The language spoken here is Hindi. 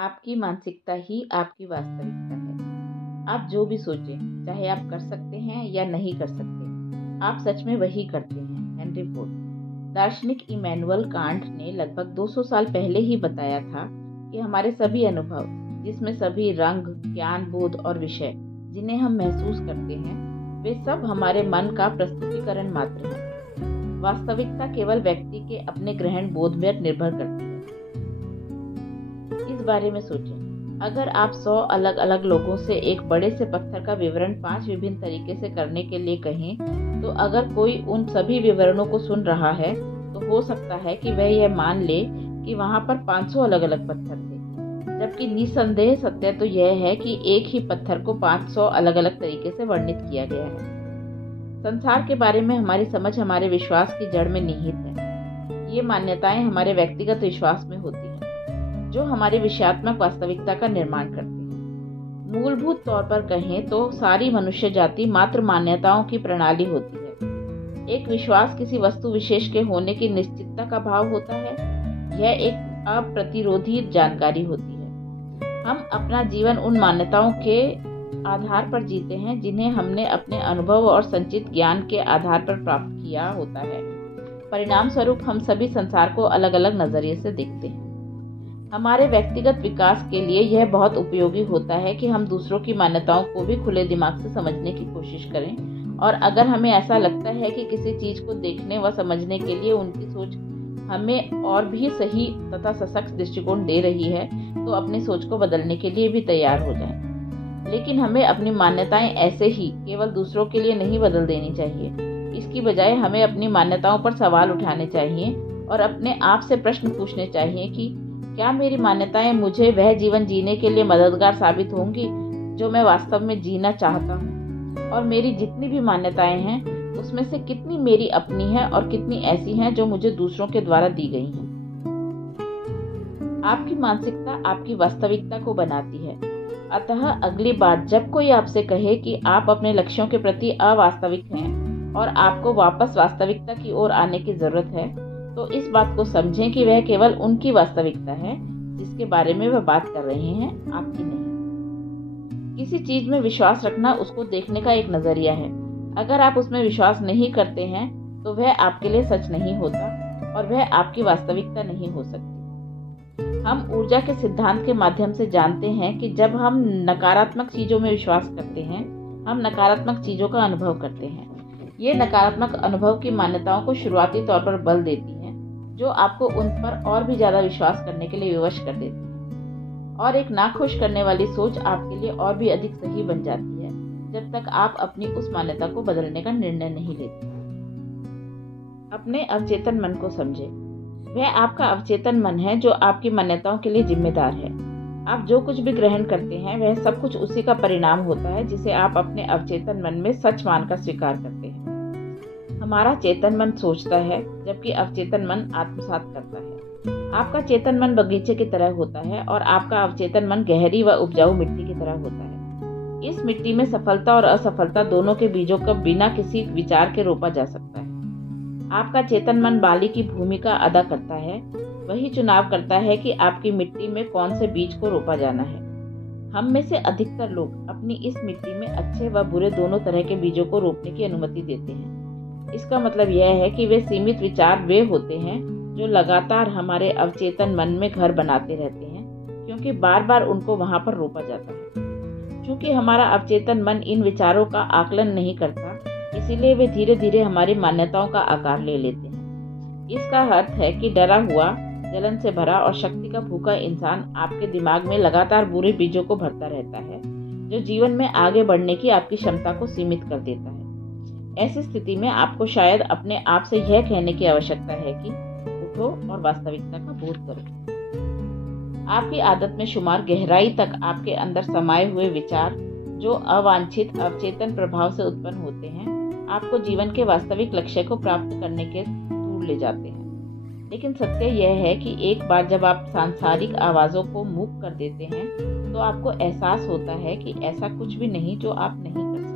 आपकी मानसिकता ही आपकी वास्तविकता है। आप जो भी सोचें, चाहे आप कर सकते हैं या नहीं कर सकते, आप सच में वही करते हैं। Henry Ford. दार्शनिक इमैनुअल कांट ने लगभग 200 साल पहले ही बताया था कि हमारे सभी अनुभव, जिसमें सभी रंग, ज्ञान, बोध और विषय जिन्हें हम महसूस करते हैं, वे सब हमारे मन का प्रस्तुतिकरण मात्र है। वास्तविकता केवल व्यक्ति के अपने ग्रहण बोध पर निर्भर करती है। इस बारे में सोचें, अगर आप 100 अलग अलग लोगों से एक बड़े से पत्थर का विवरण 5 विभिन्न तरीके से करने के लिए कहें, तो अगर कोई उन सभी विवरणों को सुन रहा है तो हो सकता है कि वह यह मान ले कि वहां पर 500 अलग अलग पत्थर थे, जबकि निसंदेह सत्य तो यह है कि एक ही पत्थर को 500 अलग अलग तरीके से वर्णित किया गया है। संसार के बारे में हमारी समझ हमारे विश्वास की जड़ में निहित है। ये मान्यताएं हमारे व्यक्तिगत विश्वास में होती हैं, जो हमारी विषयात्मक वास्तविकता का निर्माण करती है। मूलभूत तौर पर कहें तो सारी मनुष्य जाति मात्र मान्यताओं की प्रणाली होती है। एक विश्वास किसी वस्तु विशेष के होने की निश्चितता का भाव होता है। यह एक अप्रतिरोधी जानकारी होती है। हम अपना जीवन उन मान्यताओं के आधार पर जीते हैं जिन्हें हमने अपने अनुभव और संचित ज्ञान के आधार पर प्राप्त किया होता है। परिणाम स्वरूप हम सभी संसार को अलग अलग नजरिए से देखते हैं। हमारे व्यक्तिगत विकास के लिए यह बहुत उपयोगी होता है कि हम दूसरों की मान्यताओं को भी खुले दिमाग से समझने की कोशिश करें, और अगर हमें ऐसा लगता है कि किसी चीज को देखने व समझने के लिए उनकी सोच हमें और भी सही तथा सशक्त दृष्टिकोण दे रही है, तो अपनी सोच को बदलने के लिए भी तैयार हो जाएं। लेकिन हमें अपनी मान्यताएं ऐसे ही केवल दूसरों के लिए नहीं बदल देनी चाहिए। इसकी बजाय हमें अपनी मान्यताओं पर सवाल उठाने चाहिए और अपने आप से प्रश्न पूछने चाहिए कि क्या मेरी मान्यताएं मुझे वह जीवन जीने के लिए मददगार साबित होंगी जो मैं वास्तव में जीना चाहता हूँ, और मेरी जितनी भी मान्यताएं हैं उसमें से कितनी मेरी अपनी है और कितनी ऐसी हैं जो मुझे दूसरों के द्वारा दी गई हैं। आपकी मानसिकता आपकी वास्तविकता को बनाती है। अतः अगली बार जब कोई आपसे कहे कि आप अपने लक्ष्यों के प्रति अवास्तविक हैं और आपको वापस वास्तविकता की ओर आने की जरूरत है, तो इस बात को समझें कि वह केवल उनकी वास्तविकता है जिसके बारे में वह बात कर रहे हैं, आपकी नहीं। किसी चीज में विश्वास रखना उसको देखने का एक नजरिया है। अगर आप उसमें विश्वास नहीं करते हैं तो वह आपके लिए सच नहीं होता और वह आपकी वास्तविकता नहीं हो सकती। हम ऊर्जा के सिद्धांत के माध्यम से जानते हैं कि जब हम नकारात्मक चीजों में विश्वास करते हैं, हम नकारात्मक चीजों का अनुभव करते हैं। ये नकारात्मक अनुभव की मान्यताओं को शुरुआती तौर पर बल देती हैं, जो आपको उन पर और भी ज्यादा विश्वास करने के लिए विवश कर देती है, और एक नाखुश करने वाली सोच आपके लिए और भी अधिक सही बन जाती है जब तक आप अपनी उस मान्यता को बदलने का निर्णय नहीं लेते। अपने अवचेतन मन को समझे। वह आपका अवचेतन मन है जो आपकी मान्यताओं के लिए जिम्मेदार है। आप जो कुछ भी ग्रहण करते हैं वह सब कुछ उसी का परिणाम होता है जिसे आप अपने अवचेतन मन में सच मानकर स्वीकार करते हैं। हमारा चेतन मन सोचता है, जबकि अवचेतन मन आत्मसात करता है। आपका चेतन मन बगीचे की तरह होता है और आपका अवचेतन मन गहरी व उपजाऊ मिट्टी की तरह होता है। इस मिट्टी में सफलता और असफलता दोनों के बीजों को बिना किसी विचार के रोपा जा सकता है। आपका चेतन मन बाली की भूमिका अदा करता है। वही चुनाव करता है कि आपकी मिट्टी में कौन से बीज को रोपा जाना है। हम में से अधिकतर लोग अपनी इस मिट्टी में अच्छे व बुरे दोनों तरह के बीजों को रोपने की अनुमति देते हैं। इसका मतलब यह है कि वे सीमित विचार वे होते हैं जो लगातार हमारे अवचेतन मन में घर बनाते रहते हैं, क्योंकि बार बार उनको वहां पर रोपा जाता है। क्योंकि हमारा अवचेतन मन इन विचारों का आकलन नहीं करता, इसीलिए वे धीरे धीरे हमारी मान्यताओं का आकार ले लेते हैं। इसका अर्थ है कि डरा हुआ, जलन से भरा और शक्ति का भूखा इंसान आपके दिमाग में लगातार बुरे बीजों को भरता रहता है, जो जीवन में आगे बढ़ने की आपकी क्षमता को सीमित कर देता है। ऐसी स्थिति में आपको शायद अपने आप से यह कहने की आवश्यकता है कि उठो और वास्तविकता का बोध करो। आपकी आदत में शुमार गहराई तक आपके अंदर समाये हुए विचार, जो अवांछित अवचेतन प्रभाव से उत्पन्न होते हैं, आपको जीवन के वास्तविक लक्ष्य को प्राप्त करने के दूर ले जाते हैं। लेकिन सत्य यह है कि एक बार जब आप सांसारिक आवाजों को मूक कर देते हैं, तो आपको एहसास होता है कि ऐसा कुछ भी नहीं जो आप नहीं कर सकते।